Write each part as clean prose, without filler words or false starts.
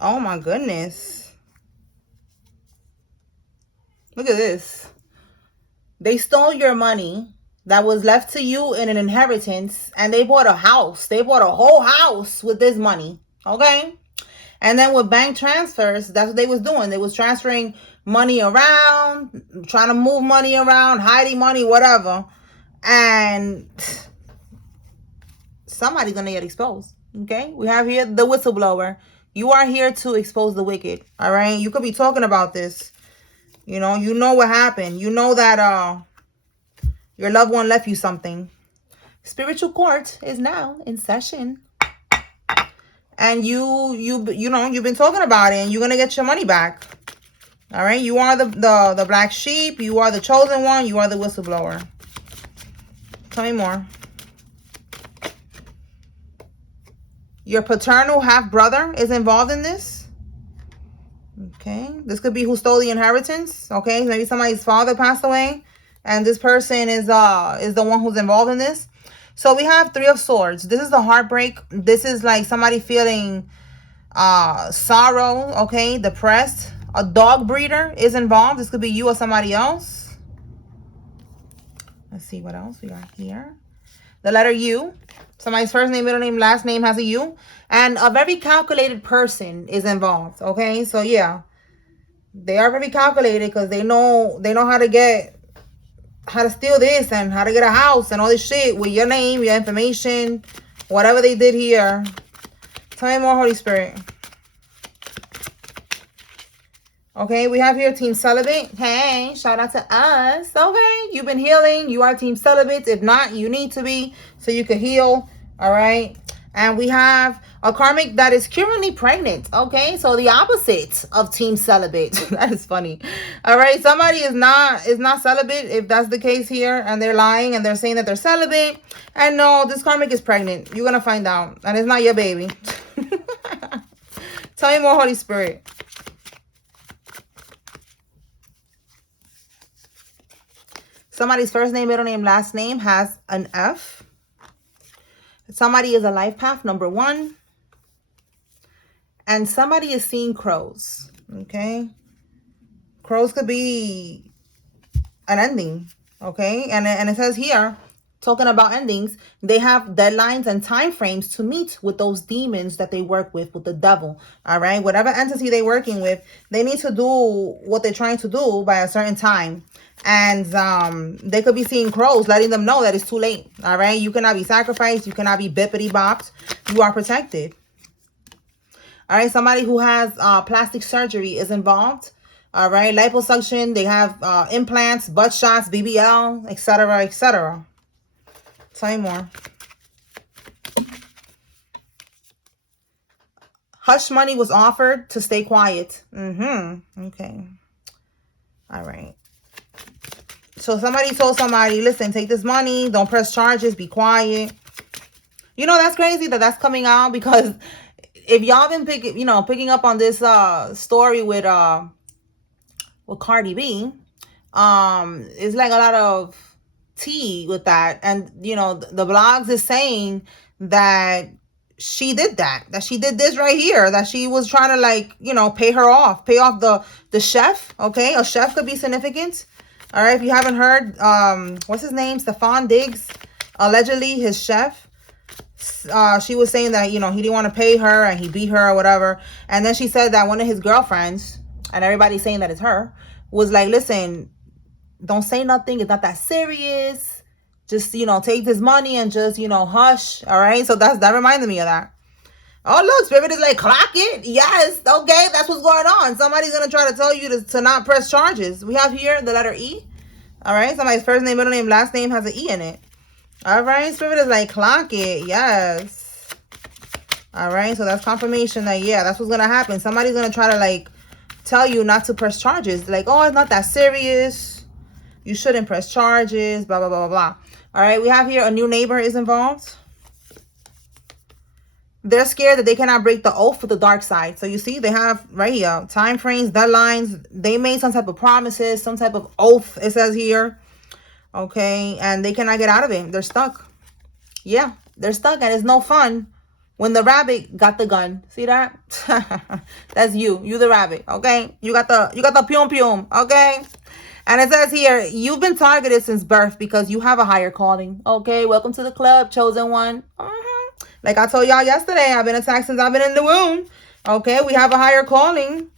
Oh my goodness. Look at this. They stole your money that was left to you in an inheritance, and they bought a house. They bought a whole house with this money. Okay? And then with bank transfers, that's what they was doing. They was transferring money around, trying to move money around, hiding money, whatever. And somebody's gonna get exposed. Okay? We have here the whistleblower. You are here to expose the wicked. All right? You could be talking about this. You know what happened. You know that your loved one left you something. Spiritual court is now in session. And you've been talking about it, and you're gonna get your money back. All right, you are the black sheep. You are the chosen one. You are the whistleblower. Tell me more. Your paternal half brother is involved in this. Okay, this could be who stole the inheritance. Okay, maybe somebody's father passed away, and this person is the one who's involved in this. So we have 3 of Swords. This is the heartbreak. This is like somebody feeling sorrow, okay, depressed. A dog breeder is involved. This could be you or somebody else. Let's see what else we got here. The letter U. Somebody's first name, middle name, last name has a U. And a very calculated person is involved, okay? So yeah, they are very calculated because they know how to steal this and how to get a house and all this shit with your name, your information, whatever they did here. Tell me more, Holy Spirit. Okay, we have here Team Celibate. Hey, shout out to us. Okay, you've been healing. You are Team Celibate. If not, you need to be so you can heal. All right. And we have a Karmic that is currently pregnant. Okay, so the opposite of Team Celibate. That is funny. All right, somebody is not celibate if that's the case here, and they're lying and they're saying that they're celibate. And no, this Karmic is pregnant. You're gonna find out, and it's not your baby. Tell me more, Holy Spirit. Somebody's first name, middle name, last name has an F. Somebody is a life path number 1. And somebody is seeing crows. Okay. Crows could be an ending. Okay. And it says here, talking about endings, they have deadlines and time frames to meet with those demons that they work with the devil. All right. Whatever entity they're working with, they need to do what they're trying to do by a certain time. And they could be seeing crows, letting them know that it's too late. All right. You cannot be sacrificed. You cannot be bippity bopped. You are protected. All right. Somebody who has plastic surgery is involved. All right. Liposuction. They have implants, butt shots, BBL, etc., etc. Tell me more. Hush money was offered to stay quiet. Okay. All right. So somebody told somebody, listen, take this money. Don't press charges. Be quiet. You know, that's crazy that that's coming out, because if y'all been picking up on this story with Cardi B, it's like a lot of tea with that. And, you know, the blogs is saying that she did that she did this right here, that she was trying to, like, you know, pay off the chef. Okay. A chef could be significant. All right. If you haven't heard, what's his name? Stefan Diggs, allegedly his chef. She was saying that, you know, he didn't want to pay her and he beat her or whatever. And then she said that one of his girlfriends, and everybody's saying that it's her, was like, listen, don't say nothing. It's not that serious. Just, you know, take this money and just, you know, hush. All right. So that reminded me of that. Oh, look, Spirit is like, clock it. Yes. Okay. That's what's going on. Somebody's going to try to tell you to not press charges. We have here the letter E. All right. Somebody's first name, middle name, last name has an E in it. All right. Spirit is like, clock it. Yes. All right. So that's confirmation that, yeah, that's what's going to happen. Somebody's going to try to, like, tell you not to press charges. Like, oh, it's not that serious. You shouldn't press charges. Blah, blah, blah, blah, blah. All right. We have here a new neighbor is involved. They're scared that they cannot break the oath with the dark side. So you see, they have right here time frames, deadlines. They made some type of promises, some type of oath, it says here. Okay. And they cannot get out of it. They're stuck. Yeah, they're stuck, and it's no fun When the rabbit got the gun. See that? That's you. You the rabbit, okay? You got the pium pium, okay? And it says here, you've been targeted since birth because you have a higher calling. Okay, welcome to the club, chosen one. Like I told y'all yesterday, I've been attacked since I've been in the womb. Okay, we have a higher calling.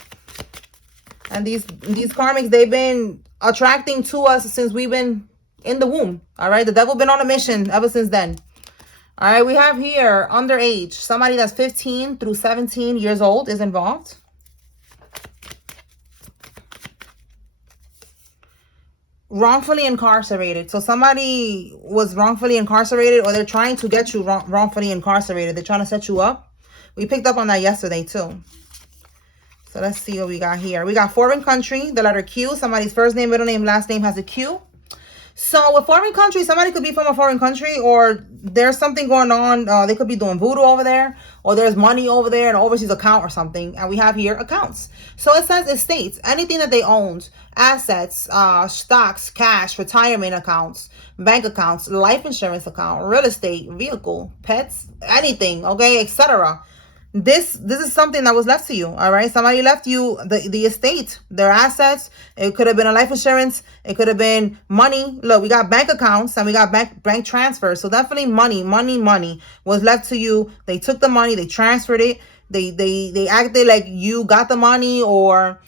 And these karmics, they've been attracting to us since we've been in the womb. All right, the devil been on a mission ever since then. All right, we have here underage. Somebody that's 15 through 17 years old is involved. Wrongfully incarcerated. So somebody was wrongfully incarcerated, or they're trying to get you wrongfully incarcerated. They're trying to set you up. We picked up on that yesterday too. So let's see what we got here. We got foreign country, the letter Q. Somebody's first name, middle name, last name has a Q. So with foreign country, somebody could be from a foreign country, or there's something going on. They could be doing voodoo over there, or there's money over there, an overseas account or something. And we have here accounts. So it says estates, anything that they owned, assets, stocks, cash, retirement accounts, bank accounts, life insurance account, real estate, vehicle, pets, anything, okay, etc. This is something that was left to you. All right, somebody left you the estate, their assets. It could have been a life insurance, it could have been money. Look, we got bank accounts and we got bank transfers. So definitely money was left to you. They took the money, they transferred it, they acted like you got the money. Or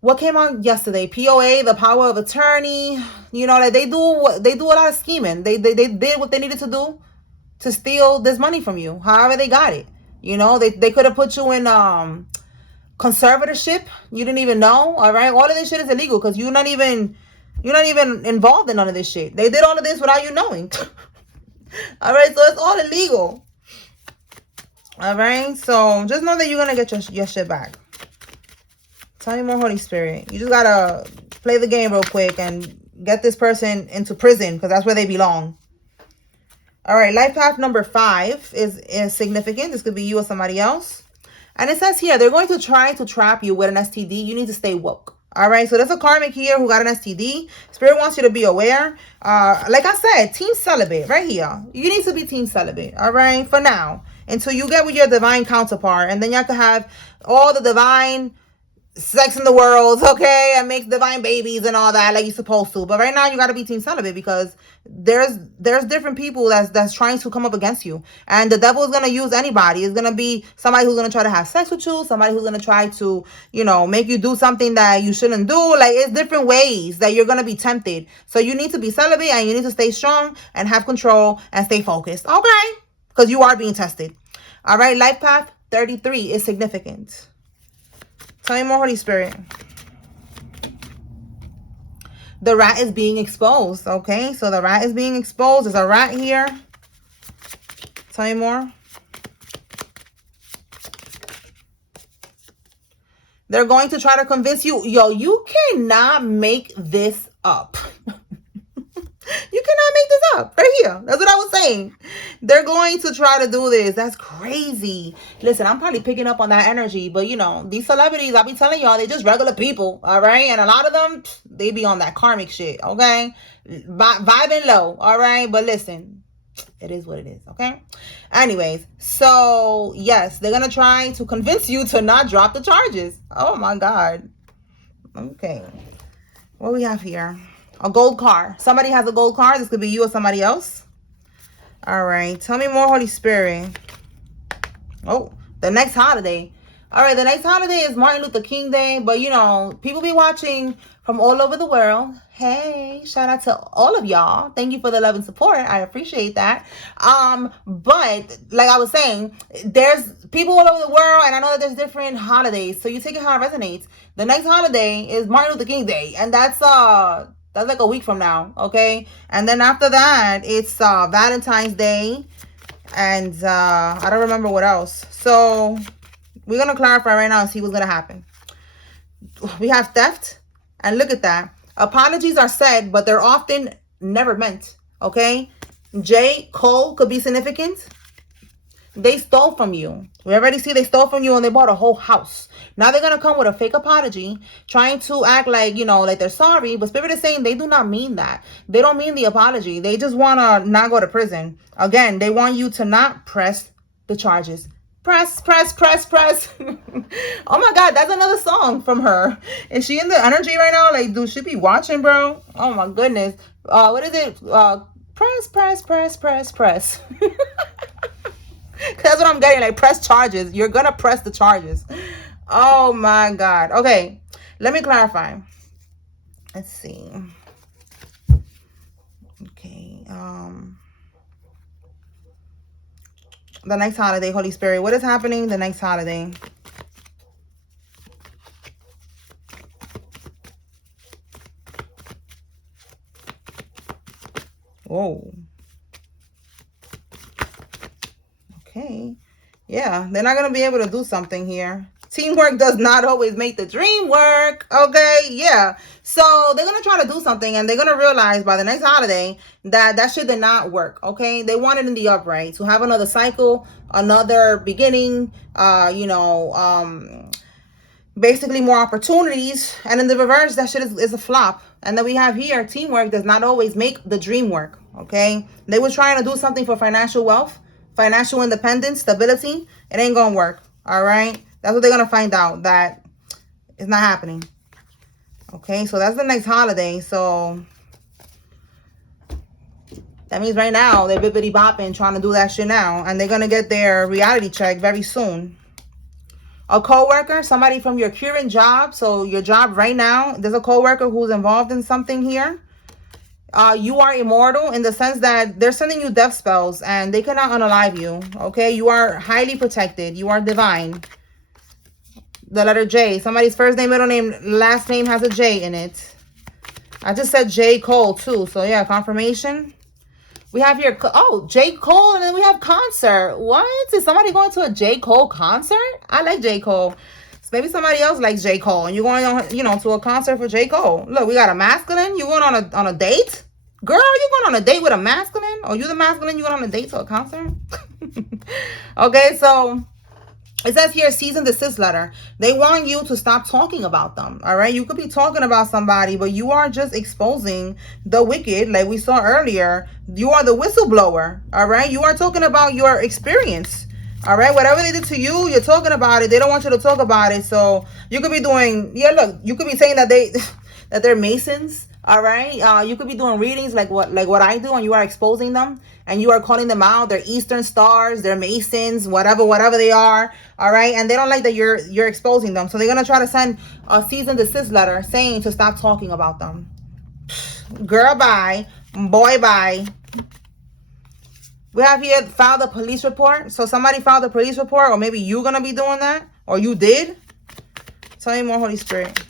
what came on yesterday, POA, the power of attorney. You know, like they do a lot of scheming. They did what they needed to do to steal this money from you, however they got it. You know, they could have put you in conservatorship. You didn't even know. All right, all of this shit is illegal because you're not even involved in none of this shit. They did all of this without you knowing. All right, so it's all illegal. All right, so just know that you're gonna get your shit back. Tell me more, Holy Spirit. You just gotta play the game real quick and get this person into prison because that's where they belong. All right, life path number 5 is significant. This could be you or somebody else. And it says here, they're going to try to trap you with an STD. You need to stay woke. All right, so there's a karmic here who got an STD. Spirit wants you to be aware. Like I said, team celibate right here. You need to be team celibate, all right, for now. Until you get with your divine counterpart. And then you have to have all the divine sex in the world, okay, and make divine babies and all that like you're supposed to. But right now you got to be team celibate because there's different people that's trying to come up against you, and the devil is going to use anybody. It's going to be somebody who's going to try to have sex with you, somebody who's going to try to, you know, make you do something that you shouldn't do. Like, it's different ways that you're going to be tempted. So you need to be celibate and you need to stay strong and have control and stay focused, okay, because you are being tested. All right, life path 33 is significant. Tell me more, Holy Spirit. The rat is being exposed. Okay, so the rat is being exposed. There's a rat here. Tell me more. They're going to try to convince you. Yo, you cannot make this up. You cannot make this up. Right here. That's what I was saying. They're going to try to do this. That's crazy. Listen, I'm probably picking up on that energy. But, you know, these celebrities, I'll be telling y'all, they're just regular people. All right? And a lot of them, they be on that karmic shit. Okay? Vibing low. All right? But listen, it is what it is. Okay? Anyways, so, yes, they're going to try to convince you to not drop the charges. Oh, my God. Okay. What we have here? A gold car. Somebody has a gold car. This could be you or somebody else. All right. Tell me more, Holy Spirit. Oh, the next holiday. All right. The next holiday is Martin Luther King Day. But, you know, people be watching from all over the world. Hey, shout out to all of y'all. Thank you for the love and support. I appreciate that. But like I was saying, there's people all over the world, and I know that there's different holidays. So you take it how it resonates. The next holiday is Martin Luther King Day. And that's like a week from now, okay? And then after that, it's Valentine's Day. And I don't remember what else. So we're going to clarify right now and see what's going to happen. We have theft. And look at that. Apologies are said, but they're often never meant, okay? J. Cole could be significant. They stole from you. We already see they stole from you and they bought a whole house. Now they're going to come with a fake apology, trying to act like, you know, like they're sorry. But Spirit is saying they do not mean that. They don't mean the apology. They just want to not go to prison. Again, they want you to not press the charges. Press, press, press, press. Oh my God, that's another song from her. Is she in the energy right now? Like, dude, she be watching, bro? Oh my goodness. What is it? Press, press, press, press, press. That's what I'm getting. Like, press charges. You're gonna press the charges. Oh my God. Okay, let me clarify. Let's see. Okay. The next holiday, Holy Spirit. What is happening the next holiday? Whoa. Okay. Yeah, they're not going to be able to do something here. Teamwork does not always make the dream work. Okay, yeah. So they're going to try to do something, and they're going to realize by the next holiday that that shit did not work. Okay, they wanted in the upright to have another cycle, another beginning, basically more opportunities. And in the reverse, that shit is a flop. And then we have here, teamwork does not always make the dream work. Okay, they were trying to do something for financial wealth, financial independence, stability. It ain't gonna work. All right, that's what they're gonna find out, that it's not happening. Okay, so that's the next holiday. So that means right now they're bippity bopping trying to do that shit now, and they're gonna get their reality check very soon. A co-worker, somebody from your current job, so your job right now, there's a co-worker who's involved in something here. You are immortal in the sense that they're sending you death spells and they cannot unalive you. Okay, you are highly protected. You are divine. The letter J. Somebody's first name, middle name, last name has a J in it. I just said J. Cole too. So yeah, confirmation. We have here, oh, J. Cole, and then we have concert. What? Is somebody going to a J. Cole concert? I like J. Cole. So maybe somebody else likes J. Cole, and you're going on, to a concert for J. Cole. Look, we got a masculine. You going on a date? Girl, you going on a date with a masculine? Or you the masculine, you going on a date to a concert? Okay, so it says here, cease and desist letter. They want you to stop talking about them. All right. You could be talking about somebody, but you are just exposing the wicked. Like we saw earlier, you are the whistleblower. All right. You are talking about your experience. All right. Whatever they did to you, you're talking about it. They don't want you to talk about it. So you could be doing, yeah, look, you could be saying that that they're Masons. All right. You could be doing readings like what I do, and you are exposing them and you are calling them out. They're Eastern Stars, they're Masons, whatever they are. All right. And they don't like that you're exposing them. So they're going to try to send a cease and desist letter saying to stop talking about them. Girl, bye. Boy, bye. We have here filed a police report. So somebody filed a police report, or maybe you're going to be doing that, or you did. Tell me more, Holy Spirit.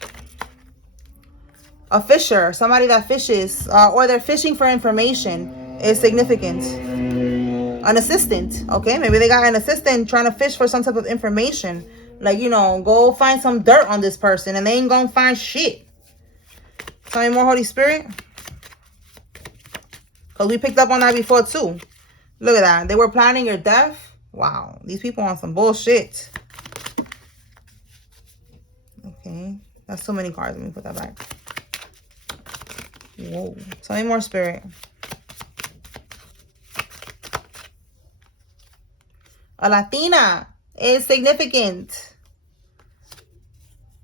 A fisher, somebody that fishes, or they're fishing for information, is significant. An assistant, okay? Maybe they got an assistant trying to fish for some type of information. Like, go find some dirt on this person, and they ain't gonna find shit. Tell me more, Holy Spirit. Because we picked up on that before, too. Look at that. They were planning your death. Wow. These people on some bullshit. Okay. That's so many cards. Let me put that back. Whoa. Tell me more, Spirit. A Latina is significant.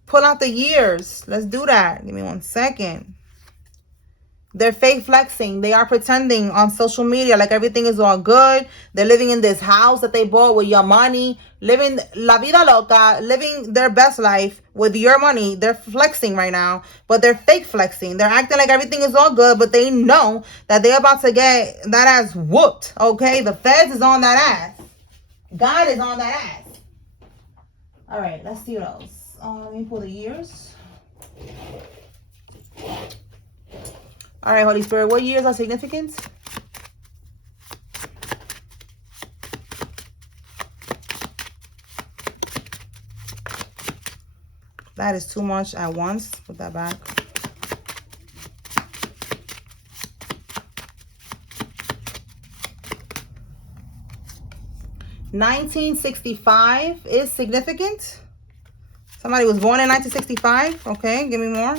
Pull out the years. Let's do that. Give me 1 second. They're fake flexing. They are pretending on social media like everything is all good. They're living in this house that they bought with your money. Living la vida loca. Living their best life with your money. They're flexing right now. But they're fake flexing. They're acting like everything is all good. But they know that they're about to get that ass whooped. Okay? The feds is on that ass. God is on that ass. All right. Let's see what else. Let me pull the years. All right, Holy Spirit, what years are significant? That is too much at once. Put that back. $1965 is significant. Somebody was born in 1965. Okay, give me more.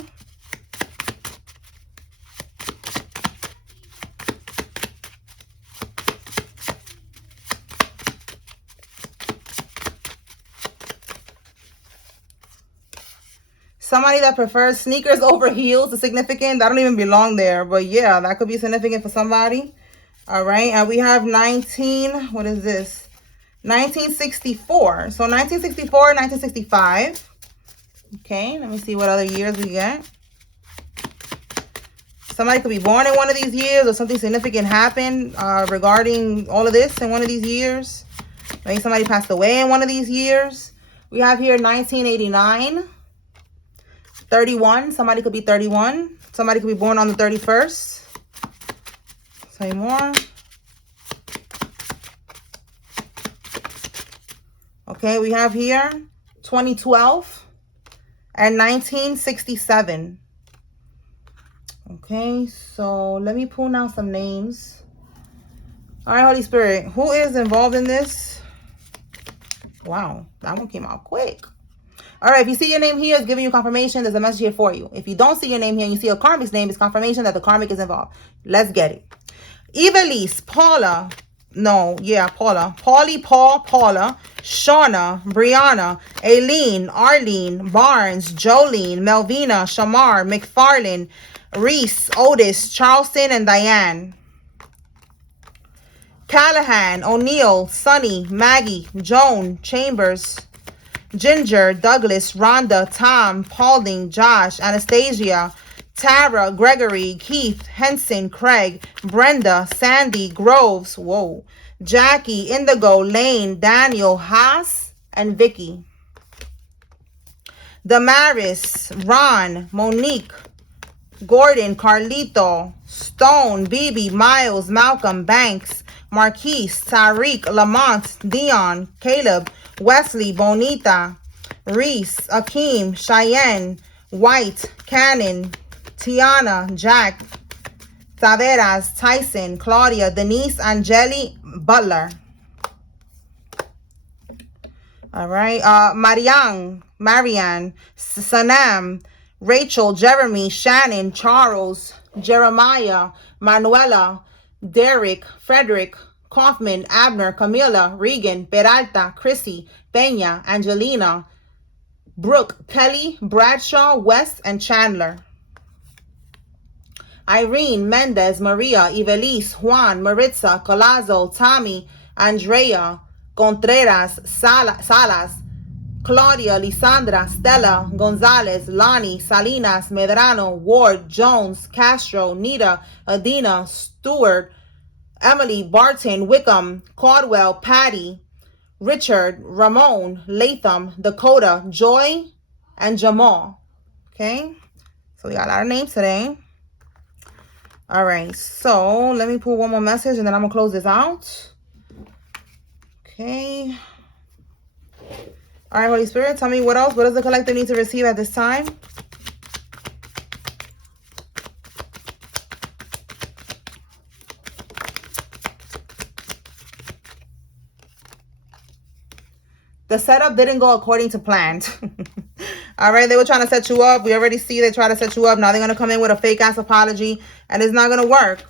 Somebody that prefers sneakers over heels is significant. That don't even belong there. But yeah, that could be significant for somebody. All right. And we have 19. What is this? 1964. So 1964, 1965. Okay. Let me see what other years we get. Somebody could be born in one of these years or something significant happened regarding all of this in one of these years. Maybe somebody passed away in one of these years. We have here 1989. 31. Somebody could be 31. Somebody could be born on the 31st. Say more. Okay, we have here 2012 and 1967. Okay, so let me pull now some names. All right, Holy Spirit, who is involved in this? Wow, that one came out quick. All right, if you see your name here, it's giving you confirmation. There's a message here for you. If you don't see your name here and you see a Karmic's name, it's confirmation that the Karmic is involved. Let's get it. Evelise, Paula. No, yeah, Paula. Paulie, Paul, Paula. Shauna, Brianna. Aileen, Arlene. Barnes, Jolene. Melvina, Shamar. McFarlane. Reese, Otis, Charleston, and Diane. Callahan, O'Neill, Sunny, Maggie, Joan, Chambers, Ginger, Douglas, Rhonda, Tom, Paulding, Josh, Anastasia, Tara, Gregory, Keith, Henson, Craig, Brenda, Sandy, Groves, whoa, Jackie, Indigo, Lane, Daniel, Haas, and Vicky. Damaris, Ron, Monique, Gordon, Carlito, Stone, Bibi, Miles, Malcolm, Banks, Marquise, Tariq, Lamont, Dion, Caleb, Wesley, Bonita, Reese, Akeem, Cheyenne, White, Cannon, Tiana, Jack, Taveras, Tyson, Claudia, Denise, Angeli, Butler. All right. Marianne, Sanam, Rachel, Jeremy, Shannon, Charles, Jeremiah, Manuela, Derek, Frederick, Kaufman, Abner, Camila, Regan, Peralta, Chrissy, Peña, Angelina, Brooke, Kelly, Bradshaw, West, and Chandler. Irene, Mendez, Maria, Ivelisse, Juan, Maritza, Colazo, Tommy, Andrea, Contreras, Salas, Claudia, Lisandra, Stella, Gonzalez, Lonnie, Salinas, Medrano, Ward, Jones, Castro, Nita, Adina, Stewart, Emily, Barton, Wickham, Caldwell, Patty, Richard, Ramon, Latham, Dakota, Joy, and Jamal. Okay, so we got a lot of names today. All right, so let me pull one more message and then I'm gonna close this out. Okay. All right, Holy Spirit, tell me what else. What does the collective need to receive at this time? The setup didn't go according to plan. All right, they were trying to set you up. We already see they try to set you up. Now they're going to come in with a fake ass apology and it's not going to work.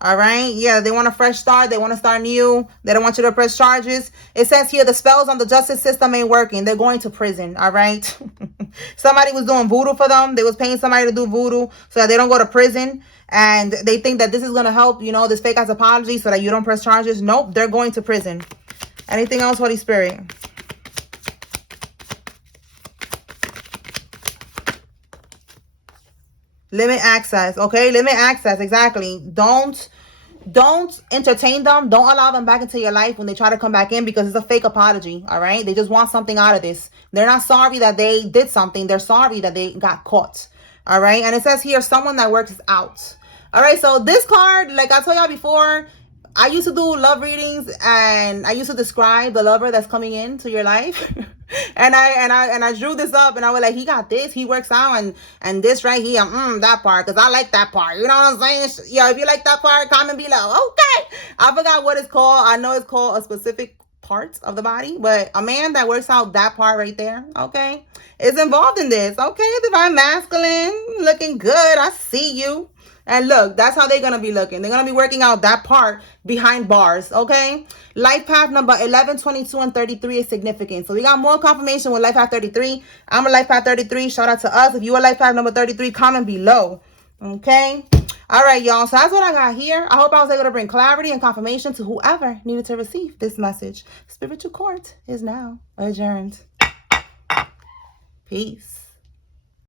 All right. Yeah, they want a fresh start. They want to start new. They don't want you to press charges. It says here the spells on the justice system ain't working. They're going to prison. All right. Somebody was doing voodoo for them. They was paying somebody to do voodoo so that they don't go to prison. And they think that this is going to help, you know, this fake ass apology so that you don't press charges. Nope. They're going to prison. Anything else, Holy Spirit? Limit access. Okay. Limit access. Exactly. Don't entertain them. Don't allow them back into your life when they try to come back in because it's a fake apology. All right. They just want something out of this. They're not sorry that they did something. They're sorry that they got caught. All right. And it says here, someone that works out. All right. So this card, like I told y'all before, I used to do love readings and I used to describe the lover that's coming into your life. and I drew this up and I was like, he got this, he works out, and this right here, that part, because I like that part. You know what I'm saying? Yeah, if you like that part, comment below. Okay. I forgot what it's called. I know it's called a specific part of the body, but a man that works out that part right there, okay, is involved in this. Okay, divine masculine, looking good. I see you. And look, that's how they're going to be looking. They're going to be working out that part behind bars, okay? Life path number 11, 22, and 33 is significant. So we got more confirmation with life path 33. I'm a life path 33. Shout out to us. If you are life path number 33, comment below, okay? All right, y'all. So that's what I got here. I hope I was able to bring clarity and confirmation to whoever needed to receive this message. Spiritual court is now adjourned. Peace.